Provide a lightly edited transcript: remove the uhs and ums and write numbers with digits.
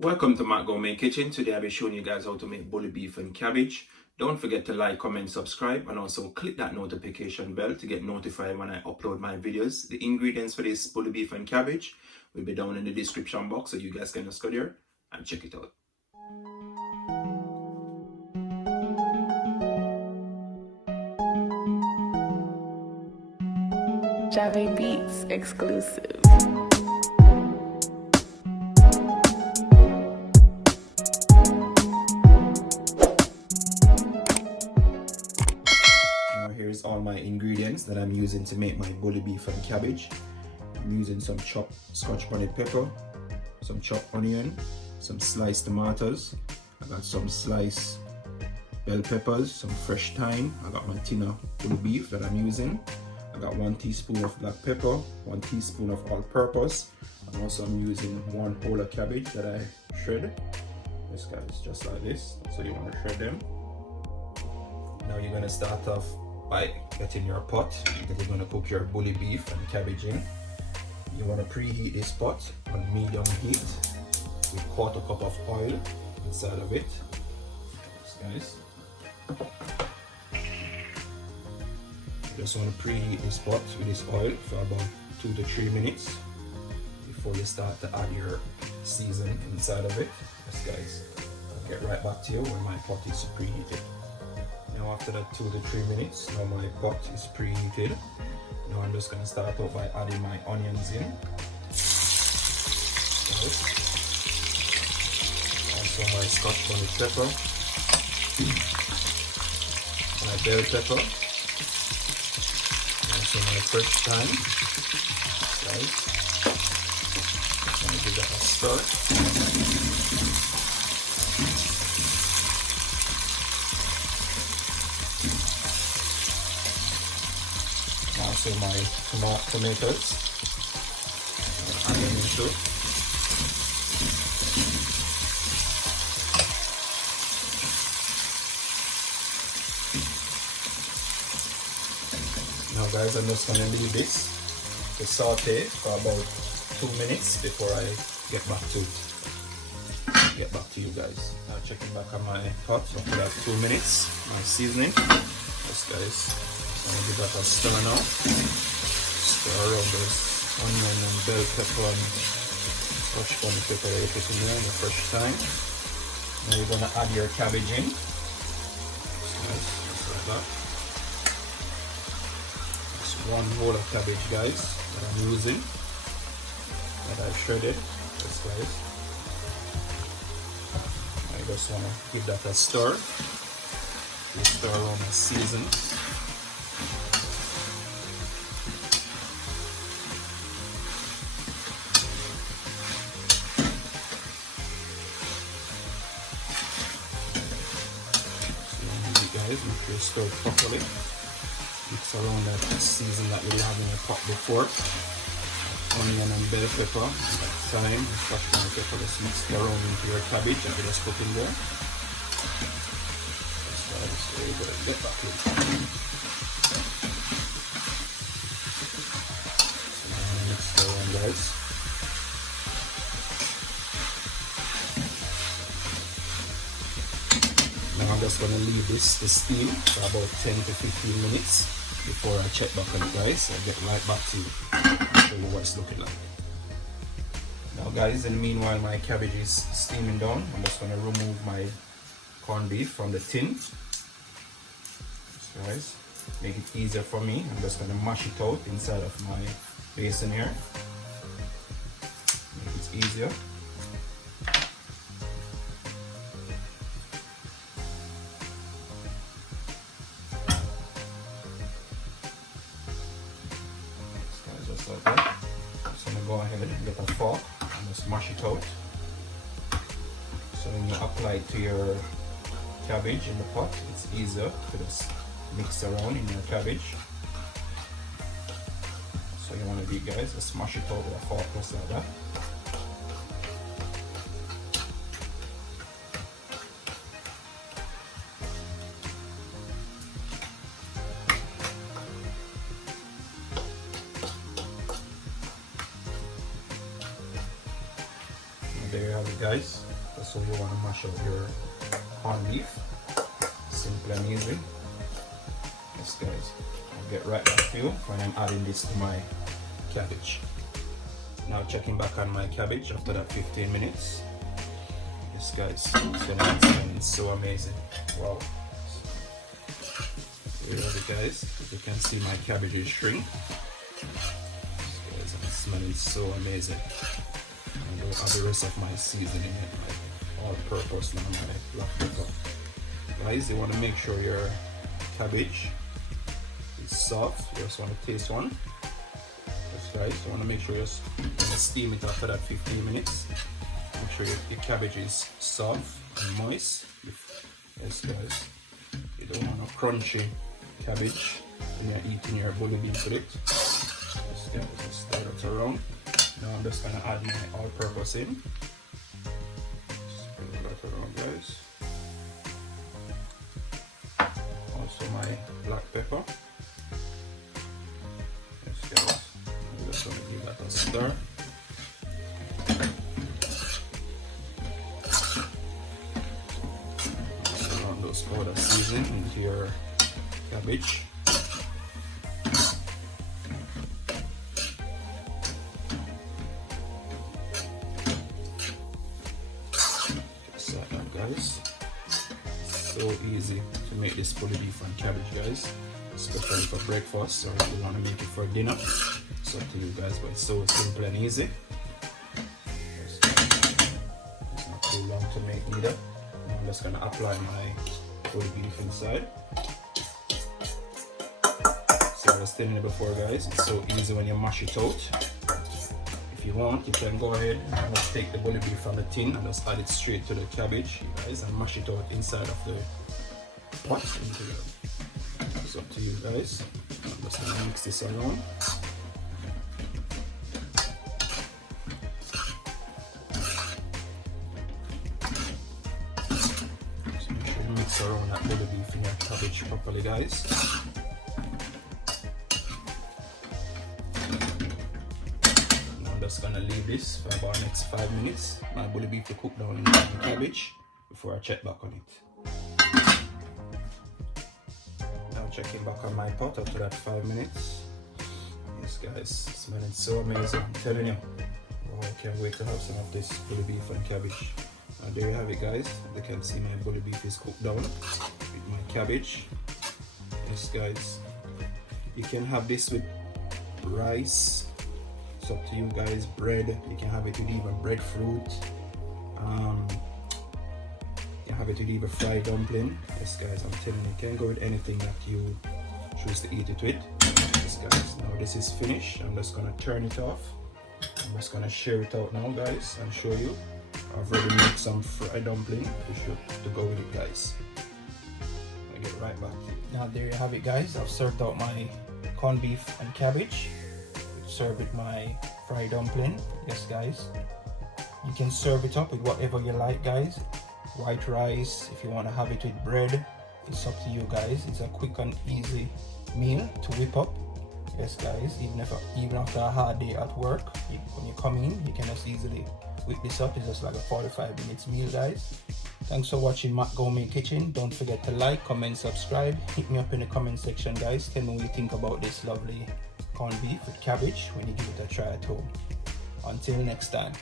Welcome to Matt Gourmet Kitchen. Today I'll be showing you guys how to make bully beef and cabbage. Don't forget to like, comment, subscribe, and also click that notification bell to get notified when I upload my videos. The ingredients for this bully beef and cabbage will be down in the description box, so you guys can just go there and check it out. Jave Beats exclusive. Now here's all my ingredients that I'm using to make my bully beef and cabbage. I'm using some chopped Scotch bonnet pepper, some chopped onion, some sliced tomatoes. I got some sliced bell peppers, some fresh thyme. I got my tin of bully beef that I'm using. I got 1 teaspoon of black pepper, 1 teaspoon of all-purpose, and also I'm using 1 whole of cabbage that I shred. This guys just like this, so you want to shred them. Now you're going to start off by getting your pot that you're going to cook your bully beef and cabbage in. You want to preheat this pot on medium heat with 1/4 cup of oil inside of it. This guys. Just want to preheat this pot with this oil for about 2 to 3 minutes before you start to add your season inside of it. Yes guys, I'll get right back to you when my pot is preheated. Now after that 2 to 3 minutes, now my pot is preheated. Now I'm just going to start off by adding my onions in. Also my Scotch bonnet pepper, my bell pepper, also my fresh thyme. Right. I'm going to give that a stir. Also my tomatoes. Add them into it. Now guys, I'm just going to leave this to saute for about 2 minutes before I get back to it. Get back to you guys. Now checking back on my pot after that 2 minutes. My seasoning. Yes guys, I'm going to give that a stir now. Stir around those onion and bell pepper and Scotch bonnet pepper that you put in there and the fresh thyme. Now you're going to add your cabbage in. Yes, just like that. 1 whole of cabbage guys that I'm using, that I shredded. Yes guys, I just want to give that a stir. Stir around my season. So guys, make sure you stir it properly. Mix around that season that we have in the pot before. Onion and bell pepper, thyme, Scotch bonnet pepper. Just mix it around into your cabbage that we just put in there. That's right, so you gotta get back in. So now mix it around guys. Now I'm just gonna leave this to steam for about 10 to 15 minutes. Before I check back on it guys, I'll get right back to you and show you what it's looking like. Now guys, in the meanwhile my cabbage is steaming down. I'm just going to remove my corned beef from the tin. So guys, make it easier for me. I'm just going to mash it out inside of my basin here. Make it easier. Like that. So I'm going to go ahead and get a fork and just mash it out. So when you apply it to your cabbage in the pot, it's easier to just mix around in your cabbage. So you want to do guys, just mash it out with a fork just like that. there you have it, guys. That's how you want to mash up your corned beef. Simple and easy. Yes, guys. I'll get right back to you when I'm adding this to my cabbage. Now checking back on my cabbage after that 15 minutes. Yes, guys. So now it's smelling so amazing. Wow. There you have it, guys. As you can see, my cabbage is shrink. Yes, guys, and it's smelling so amazing. I will add the rest of my seasoning in, like all-purpose now, my black pepper. Guys, you want to make sure your cabbage is soft. You just want to taste one. Yes, guys, you want to make sure you steam it after that 15 minutes. Make sure your cabbage is soft and moist. Yes, guys, you don't want a crunchy cabbage when you're eating your bully beef with it. Yes, guys, just stir it around. Now I'm just gonna add my all-purpose in. Spread that around, guys. Also my black pepper. Yes, guys. I'm just gonna give that a stir. Around those powder seasoning into your cabbage. Guys, so easy to make this bully beef and cabbage, guys, especially for breakfast, or if you want to make it for dinner. It's up to you guys, but it's so simple and easy. It's not too long to make neither. I'm just gonna apply my bully beef inside. So I was telling you before, guys, it's so easy when you mash it out. If you want, you can go ahead and just take the bully beef from the tin and just add it straight to the cabbage, guys, and mash it out inside of the pot. It's up to you, guys. I'm just gonna mix this around. So make sure you mix around that bully beef in your cabbage properly, guys. Just gonna leave this for about the next 5 minutes. My bully beef will cook down in the cabbage before I check back on it. Now checking back on my pot after that 5 minutes. Yes, guys, smelling so amazing. I'm telling you. Oh, I can't wait to have some of this bully beef and cabbage. Now there you have it, guys. You can see my bully beef is cooked down with my cabbage. Yes, guys. You can have this with rice. It's up to you, guys. Bread, you can have it with even breadfruit. You can have it with even fried dumpling. Yes, guys, I'm telling you, you can go with anything that you choose to eat it with. Yes, guys, now this is finished. I'm just gonna turn it off. I'm just gonna share it out now, guys, and show you. I've already made some fried dumpling to go with it, guys. I'll get right back. Now there you have it, guys. I've served out my corned beef and cabbage. Serve with my fried dumpling. Yes, guys, you can serve it up with whatever you like, guys. White rice, if you want to have it with bread, it's up to you, guys. It's a quick and easy meal to whip up. Yes, guys, even after a hard day at work, when you come in, you can just easily whip this up. It's just like a 45 minutes meal, guys. Thanks for watching Matt Gourmet Kitchen. Don't forget to like, comment, subscribe. Hit me up in the comment section, guys. Tell me what you think about this lovely corned beef with cabbage when you give it a try at home. Until next time.